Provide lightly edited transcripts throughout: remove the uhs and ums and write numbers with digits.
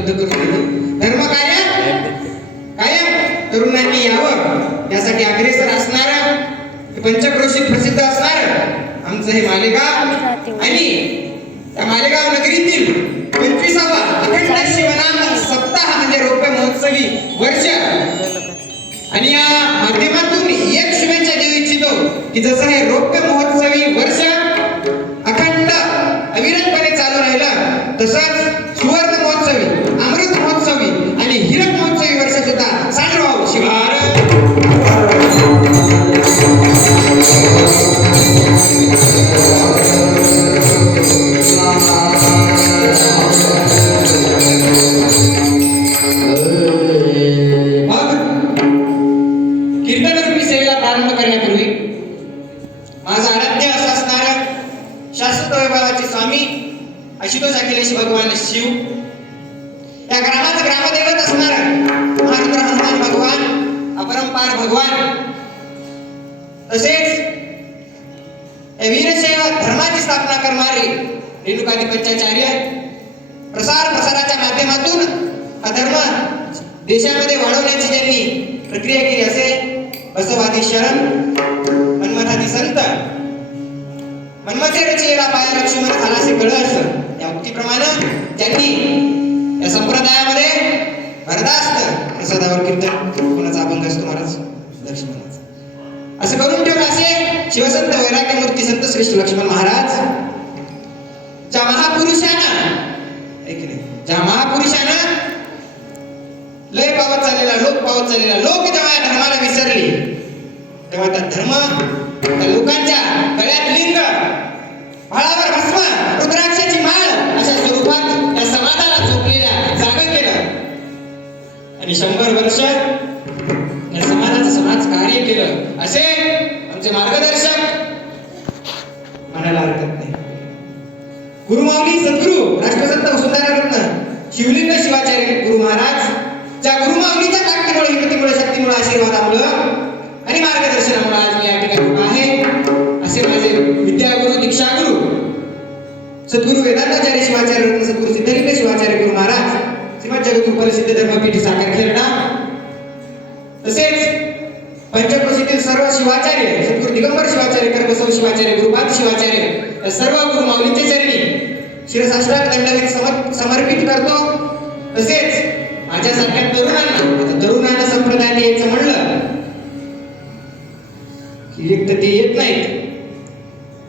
तालुकाबद्ध करून दिली. धर्म कायम तरुणांनी यावं यासाठी अग्रेसर असणार, पंचक्रोशीत प्रसिद्ध असणार आमचं हे मालेगाव आणि त्या मालेगाव नगरीतील 25वा अखंड शिवनाम सप्ताह म्हणजे रौप्य महोत्सवी वर्ष. आणि या माध्यमातून एक शुभेच्छा देऊ इच्छितो की जसं हे रौप्य महोत्सवी वर्ष अखंड अविरतपणे चालू राहिलं तसंच सुवर्ण महोत्सवी, अमृत महोत्सवी आणि हिरक महोत्सवी वर्ष सुद्धा चालू राहावं. शिवार आशुतोष अखिलेश भगवान शिव, या ग्रामाचं ग्रामदैवत असणार महारुद्र हनुमान भगवान, अपरंपार भगवान, तसेच वीरशैव धर्माची स्थापना करणारे रेणुकादी पंचाचार्य, प्रसाराच्या माध्यमातून हा धर्म देशामध्ये वाढवण्याची ज्यांनी प्रक्रिया केली असे बसवादी शरण, मन्मथादी संत, मन्मथे रचलेला पाया लक्ष्मण खालासे कळस या उक्तीप्रमाणे त्यांनी या संप्रदायामध्ये भरदास्त प्रसादावर कीर्तन कोणाचा अभंग असतो महाराज लक्ष्मणाचा असं करून ठेवलं. असे शिवसंत वैराग्य मूर्ती संत श्रेष्ठ लक्ष्मण महाराज ज्या महापुरुषानं लय पावत चाललेला लोक जेव्हा या धर्माला विसरले तेव्हा त्या धर्म त्या लोकांच्या गळ्यात लिंग, भाळावर भस्म, रुद्राक्षाची माळ अशा स्वरूपात त्या समाजाला झोपलेल्या जागं केलं आणि 100 वर्ष या समाजाचं समाज कार्य केलं असे आमचे मार्गदर्शक म्हणायला हरकत नाही. गुरुमाऊली सद्गुरु राष्ट्रसंत वसुंधरारत्न शिवलिंग शिवाचार्य गुरु महाराज ज्या गुरुमाऊलीच्या ताकदीमुळे, हिमतीमुळे, शक्तीमुळे, आशीर्वादामुळे आणि मार्गदर्शनामुळे आज मी या ठिकाणी उभा आहे. असे माझे विद्यागुरु, दीक्षागुरु सद्गुरु वेदांताचार्य शिवाचार्य रत्न सद्गुरु सिद्धलिंग शिवाचार्य गुरु महाराज, श्रीमद जगद्गुरु परिसिद्ध धर्मपीठ साखर खेरडा, तसेच पंचक्रोशीतील सर्व शिवाचार्य सद्गुरु दिगंबर शिवाचार्य, करबसव शिवाचार्य, गुरुपाद शिवाचार्य या सर्व गुरु माऊलींचे चरणी शिरसाष्टांग दंडवत समर्पित करतो. तसेच माझ्यासारख्या तरुणांना संप्रदायाने यायचं म्हणलं की एक तर ते येत नाहीत,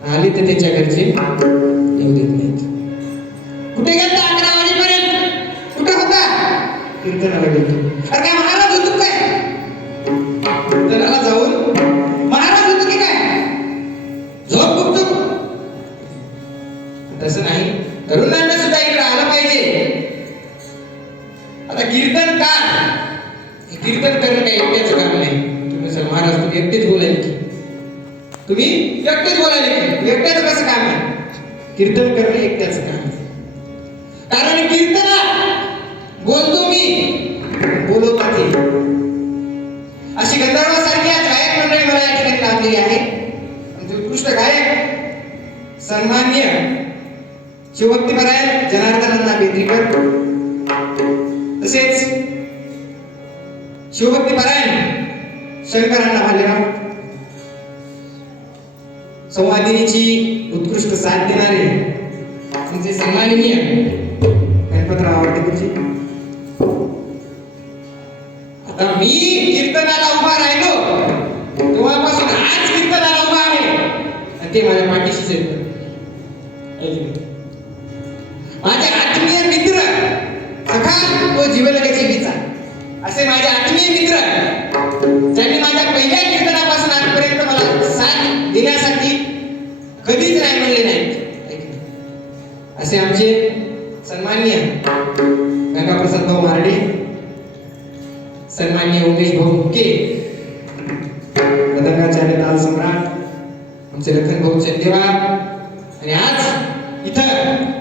आले तर त्याच्या घरचे येऊ देत नाहीत. कुठे गेलता 11 वाजेपर्यंत? कुठे होता? कीर्तनाला गेलतो. अरे काय महाराज होतो काय? कीर्तनाला जाऊन महाराज होतो की काय? झोप गुपचूप. तसं नाही, तरुणांना सुद्धा इकडे आलं पाहिजे. आता कीर्तन का? कीर्तन करणं काही एकट्याचं काम नाही. तुम्ही सर महाराज तुम्ही एकटेच बोलायला की तुम्ही एकटेच बोलायला की एकट्याचं कसं काम आहे? कीर्तन करणं एकट्याचं काम आहे. कारण कीर्तनात बोलतो मी, बोलवता ते. अशी गंधर्वासारखी आज गायक मंडळी मला या ठिकाणी लाभलेली आहे. आमचे उत्कृष्ट गायक सन्माननीय शिवभक्तीपरायण जनार्दन बेदरीकर, तसेच शिवभक्तीपरायण शंकरांना भालेराव, संवादिनीची उत्कृष्ट साथ देणारे आमचे सन्माननीय गणपतराव आवडतेजी. आता मी कीर्तनाला उभा राहिलो तेव्हापासून आज कीर्तनाला उभा आहे आणि ते माझ्या पाठीशीच आहेत. माझे आत्मीय मित्र सखा तो जीवलगेची विचा असे माझे आत्मीय मित्र ज्यांनी माझ्या पहिल्या कीर्तनापासून आजपर्यंत मला साथ देण्यासाठी कधीच नाही म्हणले नाहीत, असे आमचे सन्माननीय गंगाप्रसाद भाऊ मारडे, सन्माननीय उमेश भाऊ मुके, मदंगाचार्य ताल सम्राट आमचे लखन भाऊ चंदेवार आणि आज इथं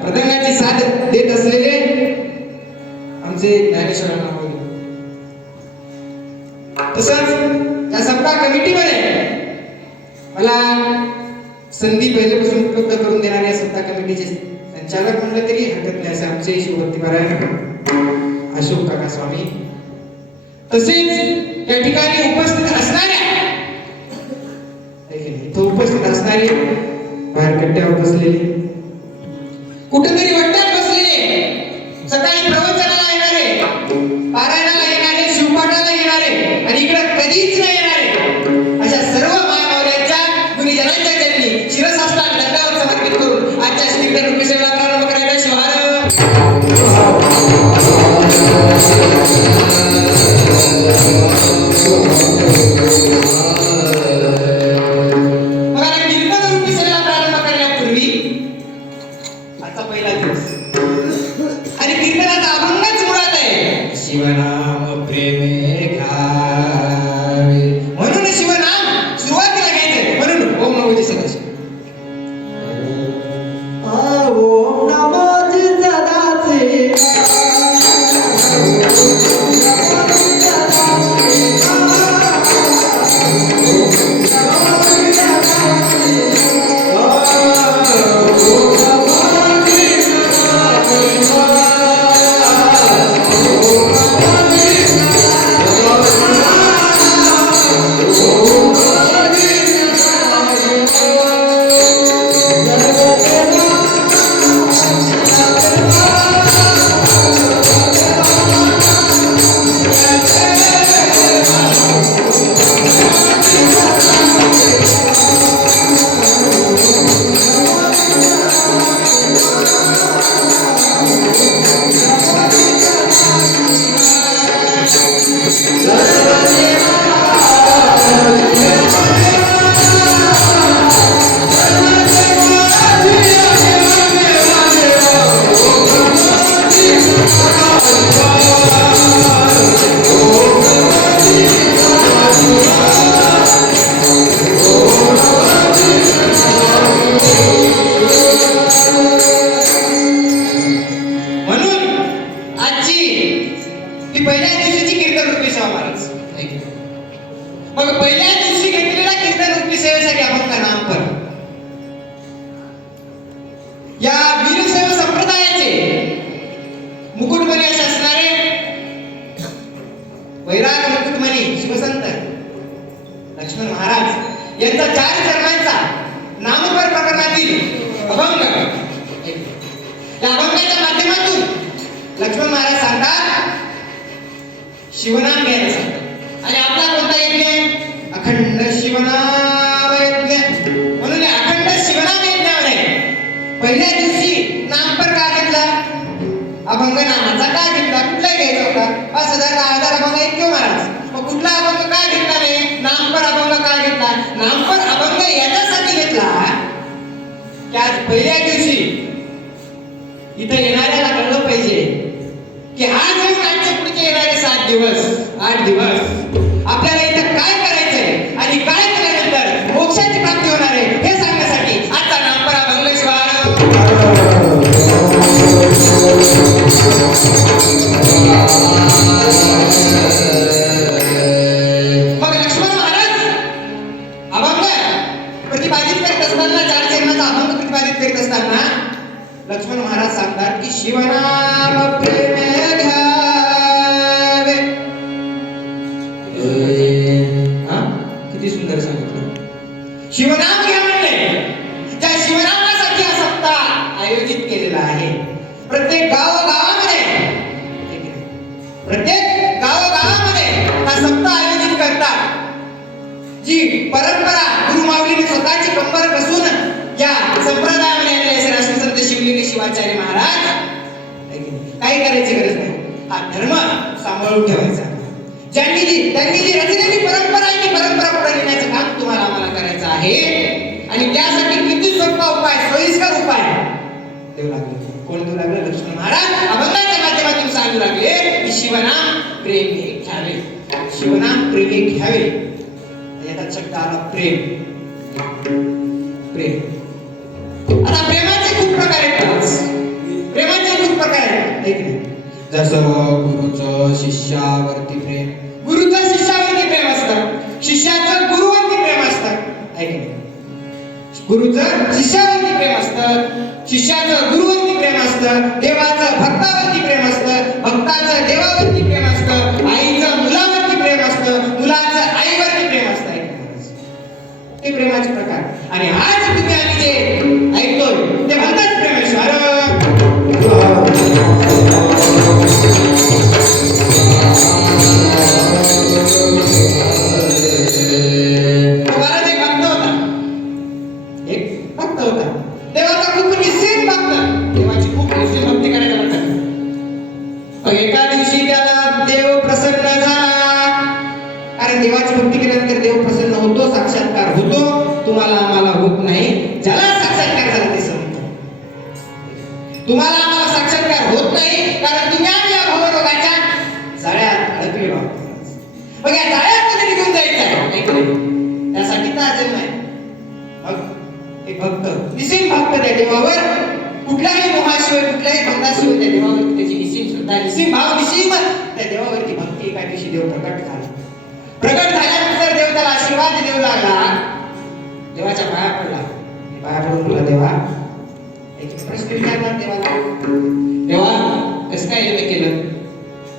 मृदंगाची साथ देत असलेले आमचे ज्ञानेश्वर माऊली. तसंच या सप्ताह कमिटीमध्ये मला संधी पहिल्यापासून उपलब्ध करून देणाऱ्या सप्ताह कमिटीचे संचालक म्हणलं तरी हरकत नाही असे आमचे शिवभक्तीपरायण अशोक काका स्वामी, तसेच या ठिकाणी उपस्थित असणाऱ्या इथं उपस्थित असणारे बाहेर कट्ट्यावर बसलेले, कुठेतरी वट्ट्यात बसलेले, सकाळी प्रवचनाला येणारे, पारायणाला येणारे, शिवपाठाला येणारे आणि इकडे कधीच नाही येणारे अशा सर्व मानवऱ्यांच्या गुणीजनांच्या चरणी शिरसाष्टांग दंडावर समर्पित करून आजच्या श्री कीर्तन रूपी सेवेला प्रारंभ करायचा. शिवनाम प्रेमे घ्यावे, म्हणून शिवनाम सुरुवातीला घ्यायचं. म्हणून ओम नमो सदाशिव. ओम नमो सदाशिव. या वीरशैव संप्रदायाचे मुकुटमणी असे असणारे वैराग मुकुटमणी शिवसंत लक्ष्मण महाराज यांचा 4 चरणांचा नामपर प्रकरणातील अभंग, या अभंगाच्या माध्यमातून लक्ष्मण महाराज सांगतात शिवनाम घ्यायला सांगतात. आणि आपला कोणता यज्ञ? अखंड शिवनाम यज्ञ. म्हणून अखंड शिवनाम यज्ञामध्ये पहिल्या दिवशी नामपर का घेतला? अभंग नामाचा का घेतला? कुठला घ्यायचा होता? 5000 का 1000 अभंग एक किंवा महाराज, मग कुठला अभंग का घेतला नाही? नामपर अभंग का घेतला? नामपर अभंग याच्यासाठी घेतला की आज पहिल्या दिवशी इथे येणाऱ्याला कळलं पाहिजे की आज येऊन आजच्या पुढचे येणारे 7 दिवस 8 दिवस आपल्याला इथं काय करायचंय आणि काय केल्यानंतर मोक्षाची प्राप्ती होणार आहे हे सांगण्यासाठी आजचा नामपर अभंग शिवाय. मग लक्ष्मण महाराज अभंग प्रतिपादित करत असताना 4 चरणाचा अभंग प्रतिपादित करत असताना लक्ष्मण महाराज सांगतात की शिवनाम प्रेमे घ्यावे. किती सुंदर सांगितलं. शिवनाम घ्या म्हणले. त्या शिवनामासाठी हा सप्ताह आयोजित केलेला आहे. प्रत्येक गावामध्ये हा सप्ताह आयोजित करतात. जी परंपरा गुरुमाऊलीने स्वतःची कंबर बसून या संप्रदायामध्ये आणले राष्ट्रसंत शिवलिंग शिवाचार्य महाराज. काही करायची गरज नाही. हा धर्म सांभाळून ठेवायचा. त्यांनी जी रचलेली परंपरा आहे ती परंपरा पुढे नेण्याचं काम तुम्हाला आम्हाला करायचं आहे. आणि त्यासाठी किती सोपा उपाय, सोयीस्कर उपाय देऊ लागले. कोण देऊ लागले? लक्ष्मण महाराज अभंगाच्या माध्यमातून सांगू लागले की शिवनाम प्रेमे घ्यावे. शिवनाम प्रेमे घ्यावे. याचा शब्द आला प्रेम. प्रेम. आता प्रेमाचे खूप प्रकार आहेत. प्रेमाचे खूप प्रकार आहेत. जसं गुरुचं शिष्यावरती प्रेम, गुरुचं शिष्यावरती प्रेम असतं, शिष्याचं गुरुवरती प्रेम असतं. गुरुचं शिष्यावरती प्रेम असतं, शिष्याचं गुरुवरती प्रेम असतं, देवाचं भक्तावरती प्रेम असतं, भक्ताचं देवावरती कारण देवाची भक्ती केल्यानंतर देव प्रसन्न होतो, साक्षात्कार होतो. तुम्हाला आम्हाला होत नाही. ज्याला साक्षात्कार झाला ते संत. तुम्हाला आम्हाला साक्षात्कार होत नाही कारण तुम्ही आम्ही या भवरोगाच्या जाळ्यात अडकलेलो आहोत. मग या जाळ्यामध्ये निघून जायचं आहे, त्यासाठी तर अजन्म आहे. मग एक भक्त, निसीम भक्त त्या देवावर कुठल्याही मोहाशिवाय, कुठल्याही भक्ताशिवाय त्या देवावरती त्याची निसीम श्रद्धा, निसीम भाव, निसीम त्या देवावरती भक्ती एका दिवशी देव प्रकट झाला. प्रकट झाल्यानंतर देव त्याला आशीर्वाद देऊ लागला. देवाच्या पाया पडला. पाया पडून तुला देवा एक प्रश्न विचारणार देवाला, देवा कसं काय हे केलं?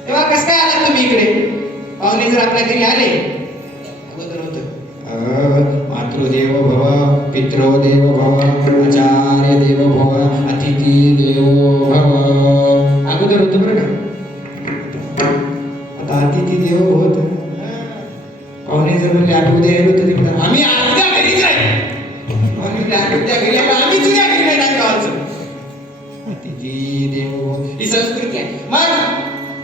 तेव्हा कसं काय आलात तुम्ही इकडे? पाहुणे जर आपल्या घरी आले, अगोदर होतं मातृदेव भव, पितृदेव भव, आचार्य देव भव, अतिथी देवो भव. अगोदर होतं बरं का? आता अतिथी देव होत. पाहुणे जर म्हणले आठवते होतं तरी म्हणतात आम्ही उद्या घरीच राहील. उद्या घरी आम्ही तुझ्या घरी नाही टाकलं गावाचं. अतिथी देव ही संस्कृती आहे. मग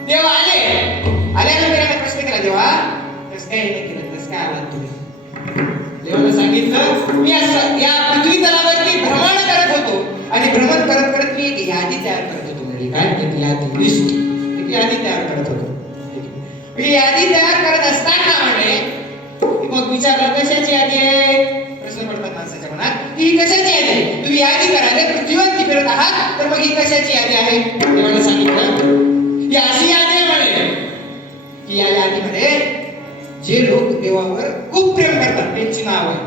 देव आले, आल्यानंतर याने प्रश्न केला, देवा कसं काय हे केलं, कसं काय आलात तुम्ही? देवाला सांगितलं मी या पृथ्वी तलावरती भ्रमण करत होतो आणि भ्रमण करत करत मी एक यादी तयार करत होतो. म्हणजे काय, एक यादी, लिस्ट, एक यादी तयार करत होतो. ही यादी तयार करत असताना म्हणे मग विचारलं कशाची यादी आहे? प्रश्न पडतात माणसाच्या मनात, ही कशाची यादी आहे? तुम्ही यादी करायला पृथ्वीवरती फिरत आहात तर मग ही कशाची यादी आहे? देवाला सांगितलं ही अशी यादी आहे म्हणे की या यादीमध्ये जे लोक देवावर खूप प्रेम करतात त्यांची नाव आहे.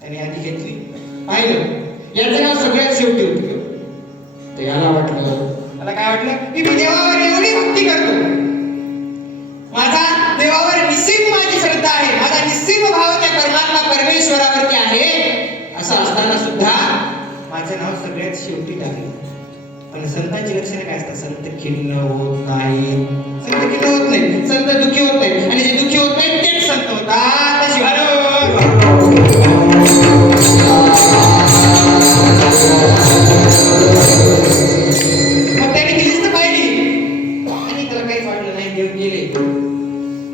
त्याने यादी घेतली, पाहिलं याचं नाव सगळ्यात शेवटी होतं. तर याला वाटलं, त्याला काय वाटलं की मी देवावर एवढी भक्ती करतो, माझा देवावर निसीम माझी श्रद्धा आहे, माझा निसीम भाव त्या परमात्मा परमेश्वरावरती आहे. असं असताना सुद्धा माझं नाव सगळ्यात शेवटी टाकलं. पण संतांची लक्षणं काय असतात? संत खिन्न होत नाही, संत खिन्न होत नाही, संत दुःखी होत नाही, आणि जे दुःखी होत नाही तेच संत होतात. मग त्यांनी ती लिस्ट पाहिली आणि त्याला काहीच वाटलं नाही. देव गेले.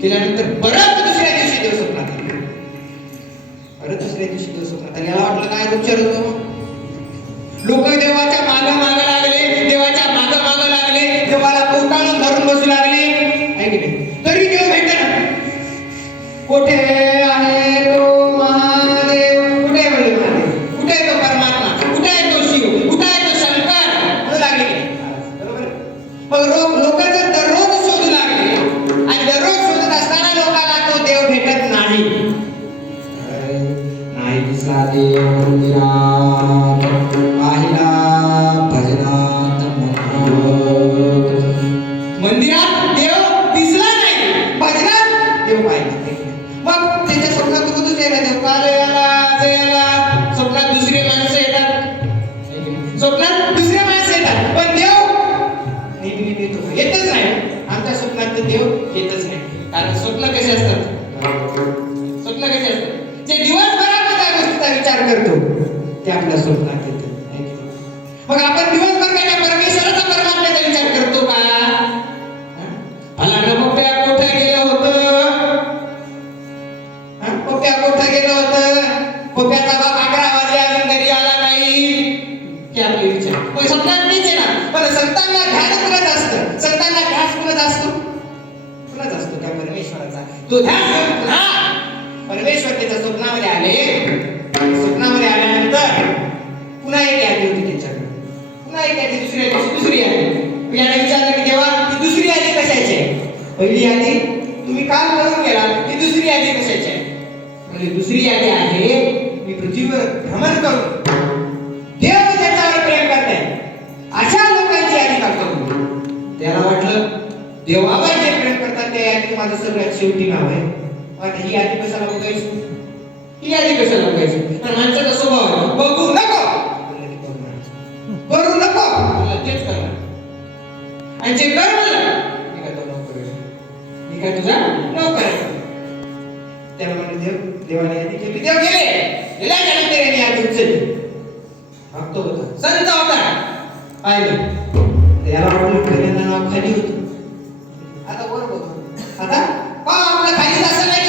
केल्यानंतर परत दुसऱ्या दिवशी देव स्वप्नात आले. परत दुसऱ्या दिवशी देव स्वप्नात आले. याला वाटलं काय उपचार होतो? लोक देवाच्या मागं मागं लागले, देवाच्या मागं मागं लागले, देवाला पोटाळून धरून बसू लागले, आहे की नाही? तरी देव भेटेना. कुठे आहे तो महादेव? कुठे आहे म्हणजे महादेव? कुठे आहे तो परमात्मा? कुठे आहे तो शिव? कुठे आहे तो शंकर? म्हणू लागले की नाही? बरोबर. मग लोक जर दररोज शोधू लागले आणि दररोज शोधत असताना लोकांना तो देव भेटत नाही. नाही दिसला देव मंदिरात, पाहिला भजनात मंदिरात देव दिसला नाही, भजनात देव पाहिला. मग त्याच्या स्वप्नात रोजच यायला देव, काल याला स्वप्नात दुसरी माणसं येतात, स्वप्नात दुसरे माणसं येतात, पण देव नेहमी येतच नाही. आमच्या स्वप्नात तर देव येतच नाही. कारण स्वप्न कसे असतात? स्वप्न कसे असतात? जे दिवसभरात त्या गोष्टीचा विचार करतो ते आपल्या स्वप्नात येते. मग आपण दिवसभर काय परमेश्वराचा परमात्म्याचा विचार करतो का? फलाना पप्प्या कुठे गेलं होतं? पप्प्या कुठे गेलं होतं? पप्प्याचा बाप 11 वाजले अजून घरी आला नाही, हे आपले विचार. मग स्वप्नात तेच आहे ना. पण संतांना ध्यान कुणाच असतं? संतांना ध्यास कुणाच असतो? कुणाच असतो? त्या परमेश्वराचा. तो ध्यास पुन्हा परमेश्वर त्याच्या स्वप्नामध्ये आले. स्वप्नामध्ये आल्यानंतर पुन्हा एक यादी होती त्यांच्याकडे, पुन्हा एक यादी, दुसरी यादी. याने विचारलं की देवा ती दुसरी यादी कशाची आहे? पहिली यादी तुम्ही काल करून गेला, ही दुसरी यादी कशाची आहे? म्हणजे दुसरी यादी आहे मी पृथ्वीवर भ्रमण करून देव त्याच्यावर प्रेम करताय अशा लोकांची यादी करतो. त्याला वाटलं देवावर जे प्रेम करतात त्या यादीत माझं सगळ्यात शेवटी नाव आहे. आता ही यादी कशाला बघायची? ही यादी कशाला बघायची? तर माणसाचा स्वभाव आहे बघू नको, करू नको, तेच करणार. आणि जे कर म्हणलं मी काय तो नोकर आहे, मी काय तुझा नोकर आहे. त्याला म्हणले देवाने यादी केली. देव गेल्याच्या नंतर यांनी यादी उचलली. भक्त होता, संत होता, पाहिलं याला वाटलं पहिल्यांदा नाव खाली होतं, आता वर बघ, आता आपलं खाली असं नाही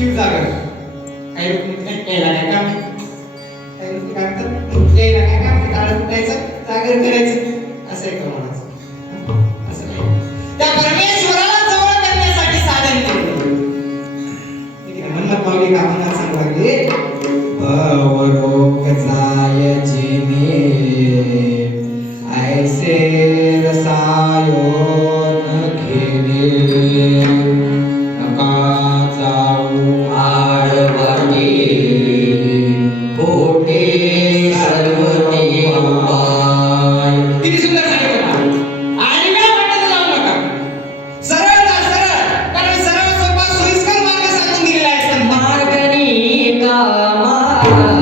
शिवजागर काही लोक म्हणतात याला काय काम आहे? काही लोक काय म्हणतात यायला काय काम आहे? टाळ फुटायचं जागर करायचं असं एक म्हणायचं असं नाही त्या परमेश्वराला जवळ करण्यासाठी साधन केलं मनमत माऊली कामांना सांगू लागले भवरोग जायचे ऐसे रसायो न घेणे नका जाऊ आडवाटे पोटे सर्वती उपाय. किती सुंदर सांगितलं आडव्या वाटेला जाऊ नका सरळ जा सरळ कारण सरळ सोपा सोयीस्कर मार्ग सांगून दिलेला आहे संत मार्गनी का मार्ग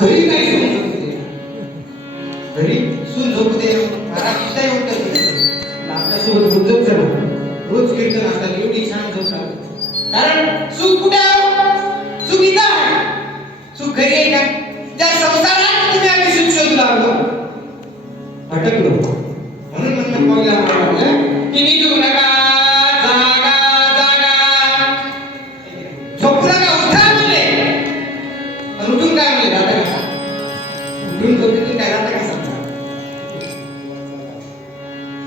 घरी नाही घरी सून झोपू दे महाराज आपल्यासोबत झोप झालं रोज कीर्तन असतात एवढी छान झोपतात कारण सुख कुठे सुख इथं आहे सुख घरी आहे का त्या संसारात तुम्ही आम्ही सुख शोधू लागलो भटकलो म्हणून म्हणून मौला म्हणाला की निघू नका जागा जागा झोपू नका उठा म्हणले पण उठून काय म्हणले राहता का उठून झोपेतून काय राहता का समजा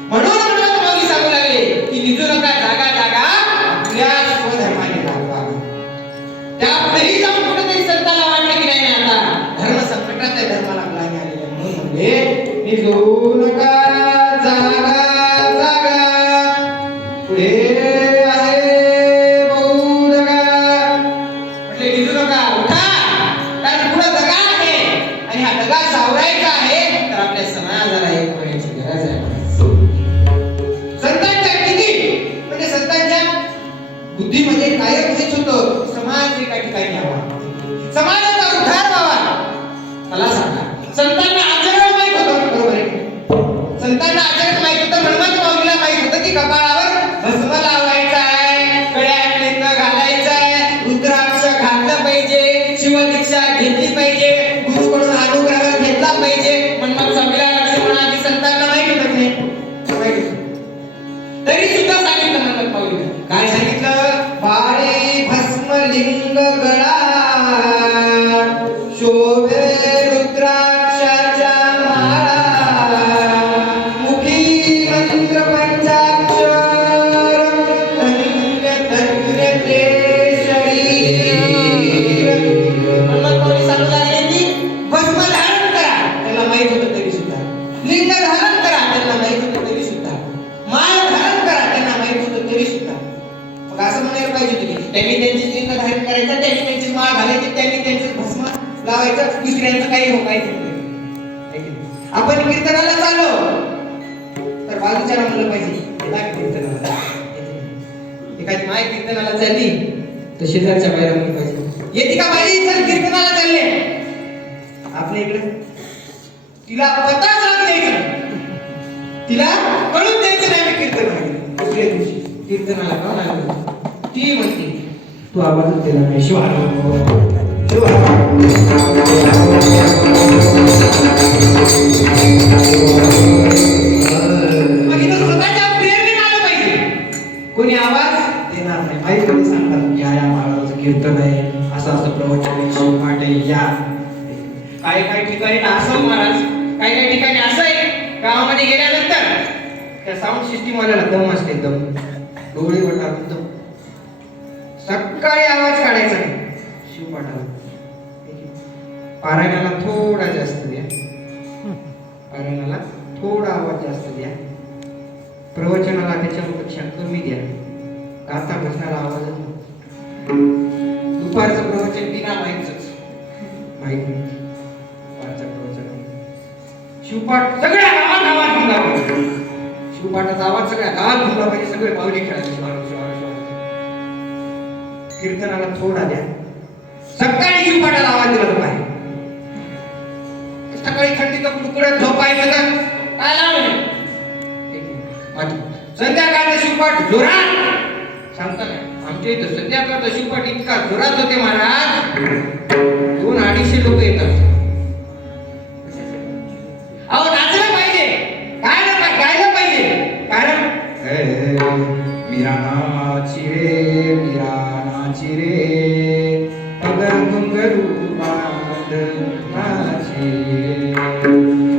म्हणून मौली सांगू लागले की निघू नका जागा जागा आपल्या स्वधर्माने राहा त्यापुढेही जाऊन कुठेतरी संताला वाटलं की नाही आता धर्म संकटात आहे धर्माला ग्लानी आलेली म्हणून म्हणले निघू नका जागा जागा पुढे आहे बहु दगा म्हटले निघू नका उठा कारण पुढे दगा आहे आणि हा दगा सावरायचा आहे तर आपल्या समाजाला एक होण्याची गरज आहे संतांच्या किती म्हणजे संतांच्या बुद्धीमध्ये कायम हेच होतं समाज एका ठिकाणी यावा समाजाचा उद्धार व्हावा मला सांगा संतांना आचरण माहित होतं बरोबर आहे संतांना आचरण माहित होतं म्हणून माऊलीला माहित होतं की कपाळावर भस्म लावायचा आहे गळ्यात लिंग घालायचं आहे रुद्राक्ष घातलं पाहिजे शिवदीक्षा घेतली पाहिजे गुरुकडून अनुग्रह घेतला पाहिजे म्हणून स्वामीला लक्ष्मण आदी संतांना माहित होतं नाही माहित होतं तरी सुद्धा सांगितलं म्हणत माऊली काय सांगितलं बाळे भस्म लिंग गळा शोभे रुद्राक्षाच्या माळा मुखी मंत्र पंचाक्षर धन्य धन्य ते शरीर म्हणत माऊली सांगू लागले की भस्म धारण करा त्याला माहित होतं तरी सुद्धा लिंग धारण करा त्यांना माहित होतं तरी सुद्धा, माळ धारण करा त्यांना माहित होतं तरी सुद्धा. मग असं म्हणायला पाहिजे तुम्ही त्यांनी त्यांची लिंग धारण करायचं, त्यांनी त्यांची माळ घालायची, त्यांनी त्यांचे भस्म लावायचं, दुसऱ्यांचं काही हो काय आपण कीर्तनाला चाललो तर बाजूच्याला म्हणलं पाहिजे लाग कीर्तनाला. एखादी माय कीर्तनाला चालली तर शेजारच्या बाहेर म्हणलं पाहिजे येते का बाई चल कीर्तनाला चालले. आपल्या इकडे तिला पता जात नाही, तिला कळून द्यायचं नाही आम्ही कीर्तन दुसऱ्या दिवशी कीर्तनाला का लागलो ती म्हणते तू आवाजच दिला नाही शिवाय कोणी आवाज देणार नाही. माहीत कोणी सांगतात या या महाराजाचं कीर्तन आहे, असं असं प्रवचन शिवपाठ आहे या. काही काही ठिकाणी असं महाराज, काही काही ठिकाणी असं आहे गावामध्ये गेल्यानंतर त्या साऊंड सिस्टीम वाल्याला दम असते, दम डोळे वटारून दम. सकाळी आवाज काढायचा नाही शिवपाठाला, पारायणाला थोडा जास्त द्या, पारायणाला थोडा आवाज जास्त द्या, प्रवचनाला त्याच्यापेक्षा कमी द्या, गाता बसणारा आवाज. दुपारचं प्रवचन बिना माहीतच माहित नाही. दुपारचं प्रवचन शिवपाठ सगळ्या गावात आवाज घुमला पाहिजे, शिवपाठाचा आवाज सगळ्या गावात घुमला पाहिजे, सगळे पावली खेळायचे. कीर्तनाला थोडा द्या, सकाळी शिवपाठाला आवाज दिला पाहिजे. सकाळी थंडीचं तुकडं झोपायचं तर काय लावलं, संध्याकाळचा शिवपाठ जोरात सांगता नाही. आमच्या इथं संध्याकाळचा शिवपाठ इतका जोरात होते महाराज, 200-250 लोक येतात. अहो नाचलं पाहिजे, गायलं पाहिजे. कारण मीरा नाची रे, मीरा नाची रे, पगड घुंगरू बांध नाची रे.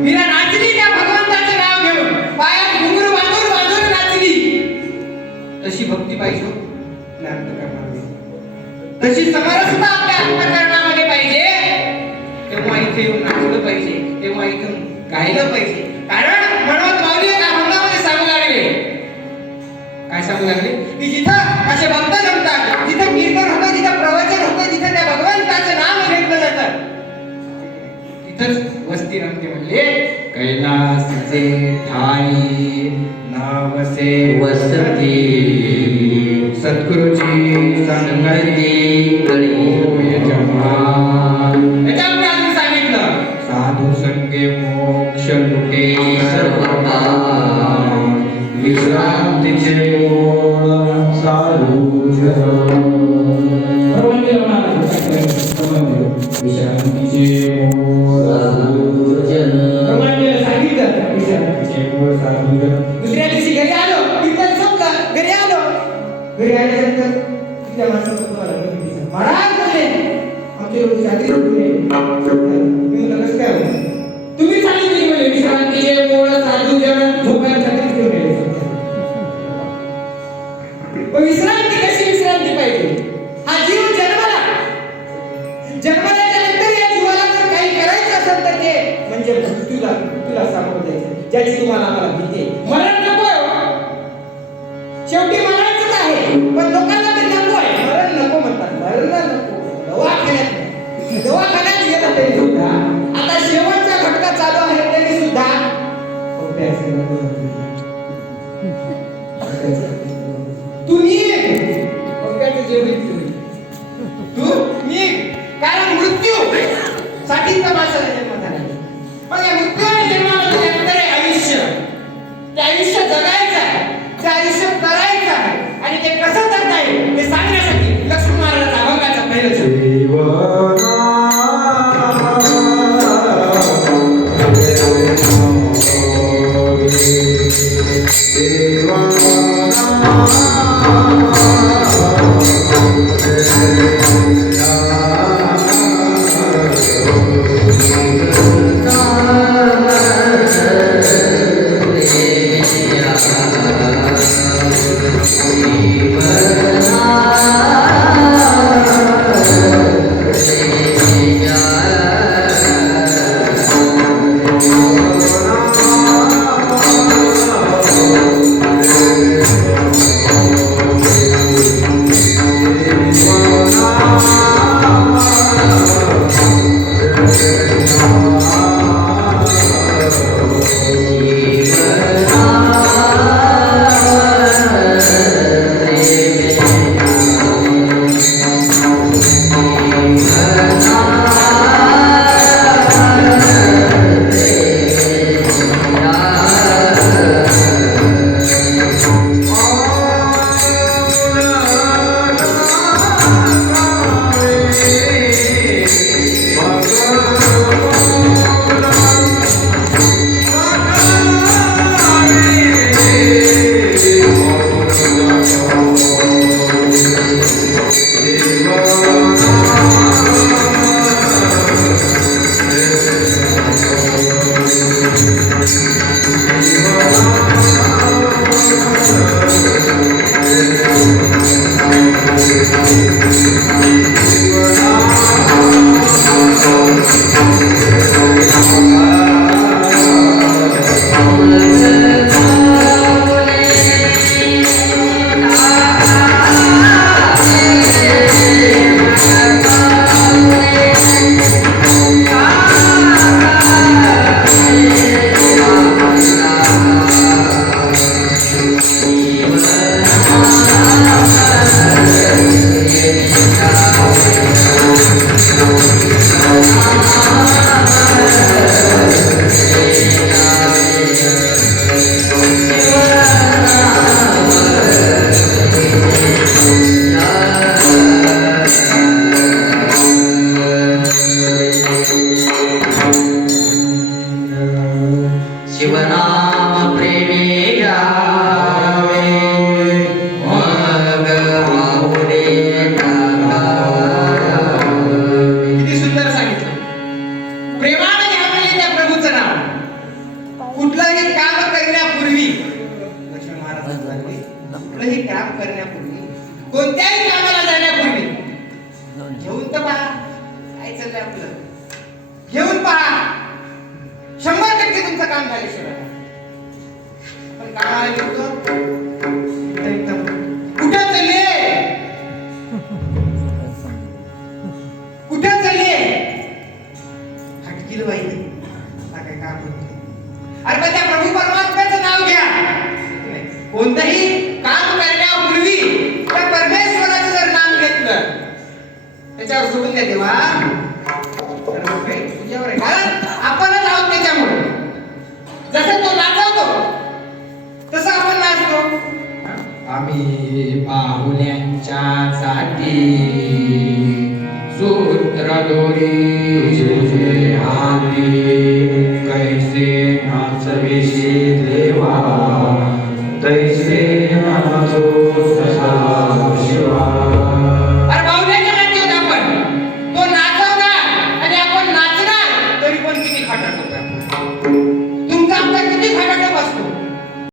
मीरा नाचली त्या भगवंताचं नाव घेऊन, पायात घुंगरू बांधून बांधून नाचली. तशी भक्ती पाहिजे अंतःकरणामध्ये, तशी समरसता आपल्या अंतःकरणामध्ये पाहिजे. तेव्हा इथे येऊन नाचलं पाहिजे, तेव्हा इथून गायलं पाहिजे. कारण मनोहर माऊली या अभंगामध्ये सांगू लागले, काय सांगू लागले की जिथं असे भक्त जमतात, जिथं कीर्तन होतं, जिथं प्रवचन होतं, जिथं त्या भगवंताचं नाम घेतलं जातं, तिथंच वस्ती रमते. म्हणले कैलासचे ठाई नावसे वसती, सद्गुरुची संगती होय जमा. त्याच्यामुळे आम्ही सांगितलं साधू संगे मोक्ष लुटे सर्वथा, विश्रांतीचे मूळ साधूजन. विश्रांतीचे मूळ साधूजन. दुसऱ्या दिवशी घरी आलो, कीर्तन संपलं, घरी आलो. घरी आल्यानंतर तिच्या माणसाला महाराज बोलले आमच्या रोज जाती तुम्ही सांगितले म्हणजे विश्रांतीचे मूळ साधूजन झोपायसाठी घेऊन गेले. विश्रांती कशी विश्रांती पाहिजे? हा जीव जन्माल्याच्या नंतर या जीवाला जर काही करायचं असेल तर ते म्हणजे मृत्यूला सामोरं द्यायचं, ज्याची तुम्हाला आम्हाला भीती आहे. मरण नको शेवटी मरायचंच आहे, पण लोकांना ते नको आहे. मरण नको म्हणतात, मरण नको. दवाखान्यात गेलं तरी सुद्धा, आता शेवटचा घटका चालू आहे तरी सुद्धा तू निघ, कारण मृत्यू साठी माणसाला जन्म झाला. पण या मृत्यूला जन्माला दिल्यानंतर आयुष्य, ते आयुष्य जगायचं आहे, ते आयुष्य करायचं आहे. आणि ते कसं करता येईल ते सांगण्यासाठी लक्ष्मण महाराजांचा अभंगाचा पहिलं शिवनाम प्रेमी गावे मग आवडे टाकावे. किती सुंदर सांगितलं. प्रेमाने घ्यावे त्या प्रभूचं नाव. कुठलंही काम करण्यापूर्वी लक्ष्मण महाराज सांगतात, कुठलंही काम करण्यापूर्वी, कोणत्याही कामाला जाण्यापूर्वी घेऊन तर पहा काय चाललंय आपलं. घेऊन पहा, 100% तुमचं काम झाल्याशिवाय आपण कामाला गेलो एकदम कुठे चालले, कुठे चालले, हटकील बाई आता काय काम होते. अरे पण त्या प्रभू परमात्म्याचं नाव घ्या. कोणतंही काम करण्यापूर्वी त्या परमेश्वराचं जर नाम घेतलं, त्याच्यावर सोडून द्या देवा, तुझ्यावर आहे. कारण आपणच आहोत त्याच्यामुळे. जसं तो नाचवतो तसं आपण नाचतो. आम्ही पाहुण्यांच्या साठी सूत्र दोरी आम्ही कैसे नाचविशी देवा तैसे